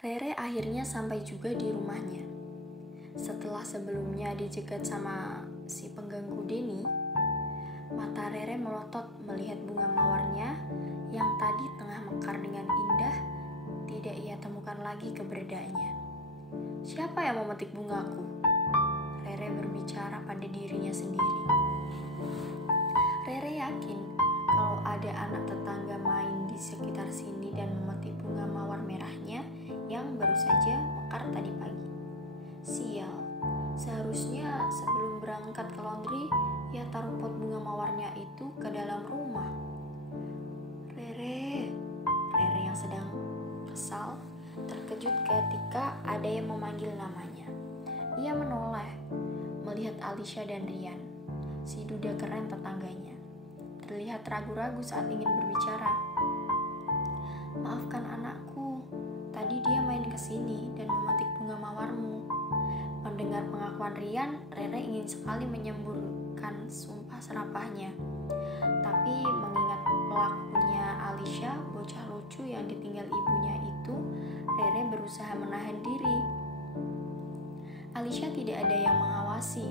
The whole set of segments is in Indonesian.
Rere akhirnya sampai juga di rumahnya. Setelah sebelumnya dijegat sama si pengganggu Denny, mata Rere melotot melihat bunga mawarnya yang tadi tengah mekar dengan indah. Tidak ia temukan lagi keberadaannya. Siapa yang memetik bungaku? Rere berbicara pada dirinya sendiri. Rere yakin kalau ada anak tetangga main di sekitar sini dan memetik bunga mawar merahnya yang baru saja mekar tadi pagi. Sial, seharusnya sebelum berangkat ke laundry, ia taruh pot bunga mawarnya itu ke dalam rumah. Rere yang sedang kesal, terkejut ketika ada yang memanggil namanya. Ia menoleh, melihat Alisha dan Rian, si duda keren tetangganya. Terlihat ragu-ragu saat ingin berbicara. Maafkan anakku, tadi dia main ke sini dan memetik bunga mawarmu. Mendengar pengakuan Rian, Rere ingin sekali menyemburkan sumpah serapahnya. Tapi mengingat pelakunya Alisha, bocah lucu yang ditinggal ibunya itu, Rere berusaha menahan diri. Alisha tidak ada yang mengawasi.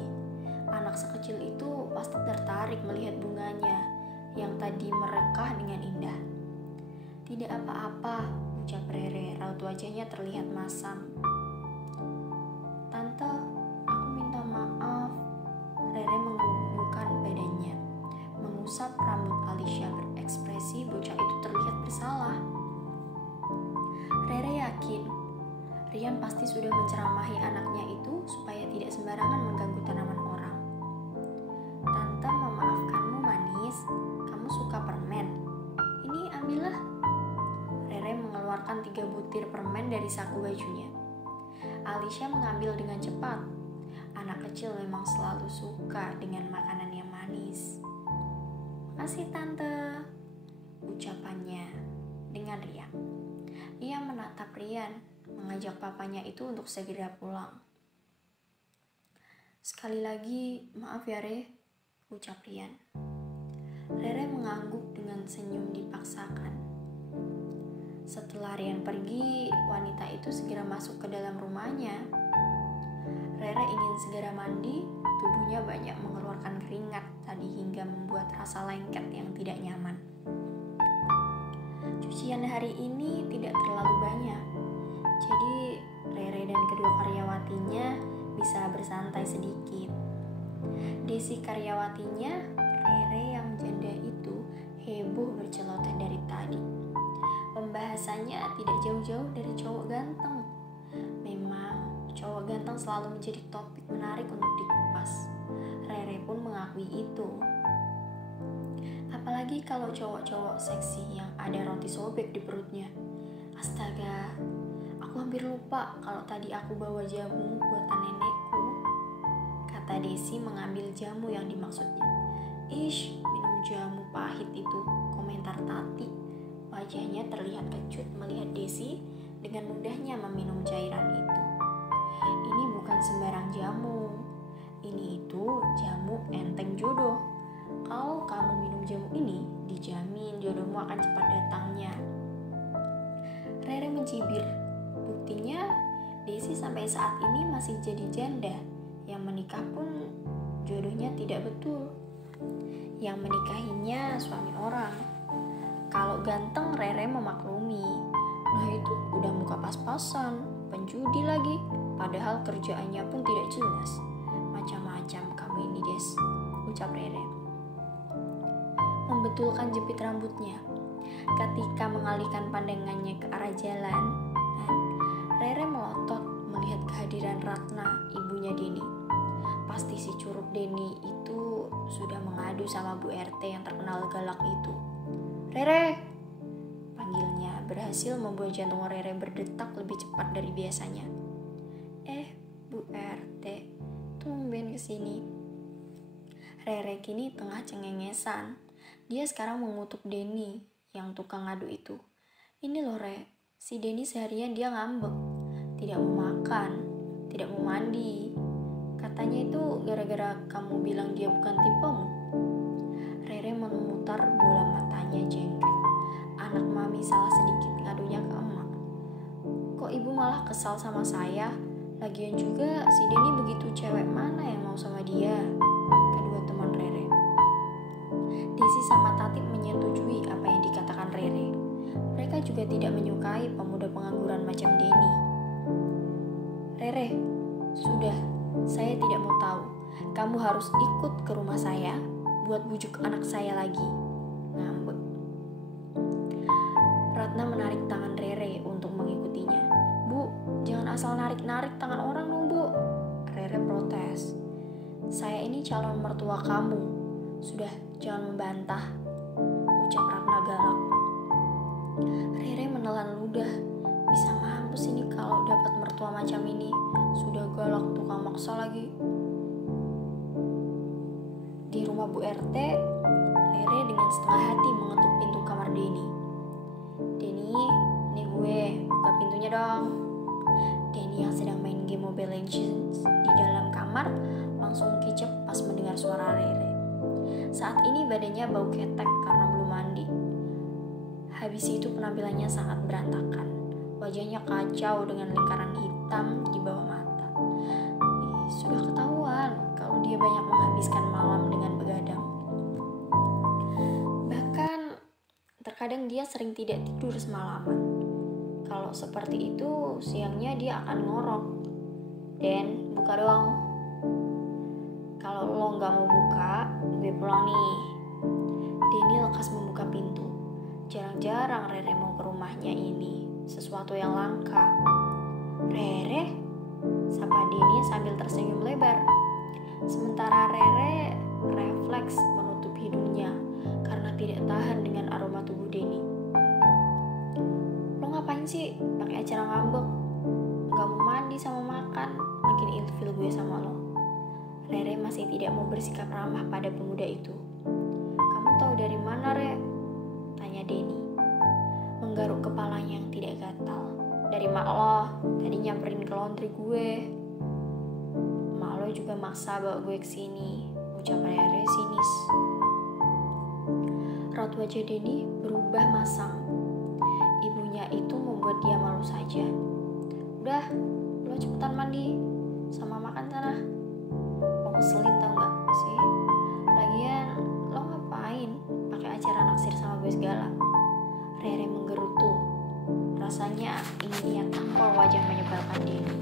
Anak sekecil itu pasti tertarik melihat bunganya yang tadi merekah dengan indah. Tidak apa-apa, ucap Rere, raut wajahnya terlihat masam. Tante, aku minta maaf. Rere menggugurkan badannya, mengusap rambut Alisha, berekspresi bocah itu terlihat bersalah. Rere yakin Rian pasti sudah menceramahi anaknya itu supaya tidak sembarangan mengganggu tanaman orang. Tante memaafkanmu manis, kamu suka permen. Ini ambillah. Rere mengeluarkan 3 butir permen dari saku bajunya. Alisha mengambil dengan cepat. Anak kecil memang selalu suka dengan makanan yang manis. Makasih tante, ucapannya dengan riang. Ia menatap Rian, mengajak papanya itu untuk segera pulang. Sekali lagi, maaf ya Re, ucap Rian. Rere mengangguk dengan senyum dipaksakan. Setelah Rian pergi, wanita itu segera masuk ke dalam rumahnya. Rere ingin segera mandi, tubuhnya banyak mengeluarkan keringat tadi hingga membuat rasa lengket yang tidak nyaman. Cucian hari ini tidak terlalu banyak, jadi Rere dan kedua karyawatinya bisa bersantai sedikit. Desi karyawatinya, Rere yang janda itu, heboh berceloteh dari tadi. Pembahasannya tidak jauh-jauh dari cowok ganteng. Memang cowok ganteng selalu menjadi topik menarik untuk dikupas. Rere pun mengakui itu. Apalagi kalau cowok-cowok seksi yang ada roti sobek di perutnya. Astaga, aku hampir lupa kalau tadi aku bawa jamu buatan nenekku, kata Desi mengambil jamu yang dimaksudnya. Ish, minum jamu pahit itu, komentar Tati. Wajahnya terlihat kecut melihat Desi dengan mudahnya meminum cairan itu. Ini bukan sembarang jamu. Ini itu jamu enteng jodoh. Kalau kamu minum jamu ini, dijamin jodohmu akan cepat datangnya. Rere mencibir. Buktinya, Desi sampai saat ini masih jadi janda. Yang menikah pun jodohnya tidak betul. Yang menikahinya suami orang. Kalau ganteng, Rere memaklumi. Nah itu udah muka pas-pasan, penjudi lagi, padahal kerjaannya pun tidak jelas. Macam-macam kamu ini Des, ucap Rere. Membetulkan jepit rambutnya. Ketika mengalihkan pandangannya ke arah jalan, Rere melotot melihat kehadiran Ratna, ibunya Denny. Pasti si curug Denny itu sudah mengadu sama Bu RT yang terkenal galak itu. Rere, panggilnya berhasil membuat jantung Rere berdetak lebih cepat dari biasanya. Bu RT, tumben kesini. Rere kini tengah cengengesan. Dia sekarang mengutuk Denny yang tukang ngadu itu. Ini loh Re, si Denny seharian dia ngambek, tidak mau makan, tidak mau mandi. Katanya itu gara-gara kamu bilang dia bukan tipemu. Rere memutar bola matanya jengkel. Anak mami salah sedikit ngadunya ke emak. Kok ibu malah malah kesal sama saya. Lagian juga si Denny begitu cewek mana yang mau sama dia? Kedua teman Rere. Desi sama Tati menyetujui apa yang dikatakan Rere. Mereka juga tidak menyukai pemuda pengangguran macam Denny. Rere, sudah, saya tidak mau tahu. Kamu harus ikut ke rumah saya buat bujuk anak saya lagi. Ngambek. Ratna menarik tangan Rere untuk mengikutinya. Bu, jangan asal narik-narik tangan orang dong, Bu. Rere protes. Saya ini calon mertua kamu. Sudah, jangan membantah, ucap Ratna galak. Rere menelan ludah. Bisa mampus ini kalau dapat mertua macam ini. Sudah galak, tukang maksa lagi. Di rumah Bu RT, Rere dengan setengah hati mengetuk pintu kamar Denny. Denny, ini gue, buka pintunya dong. Denny yang sedang main game Mobile Legends di dalam kamar langsung kicep pas mendengar suara Rere. Saat ini badannya bau ketek karena belum mandi. Habis itu penampilannya sangat berantakan. Wajahnya kacau dengan lingkaran hitam di bawah mata. Sudah ketahuan kalau dia banyak menghabiskan malam dengan begadang. Bahkan terkadang dia sering tidak tidur semalaman. Kalau seperti itu, siangnya dia akan ngorok. Den, buka dong. Kalau lo gak mau buka, gue pulang nih. Denny lekas membuka pintu. Jarang-jarang Rere mau ke rumahnya ini. Sesuatu yang langka. Rere? Sapa Denny sambil tersenyum lebar. Sementara Rere refleks menutup hidungnya karena tidak tahan dengan aroma tubuh Denny. Lo ngapain sih pakai acara ngambek? Gak mau mandi sama makan, makin ilfil gue sama lo. Rere masih tidak mau bersikap ramah pada pemuda itu. Kamu tahu dari mana, Re? Tanya Denny, menggaruk kepalanya yang tidak gatal. Dari mak lo, tadi nyamperin ke laundry gue. Mak lo juga maksa bawa gue kesini, ucap Rere sinis. Raut wajah Denny berubah masam. Ibunya itu membuat dia malu saja. Udah, lo cepetan mandi, sama makan sana. Lo ngeselin tau gak sih? Lagian lo ngapain pakai acara naksir sama gue segala? Rere menggerutu. Rasanya ingin ia tampol wajah menyebalkan Denny.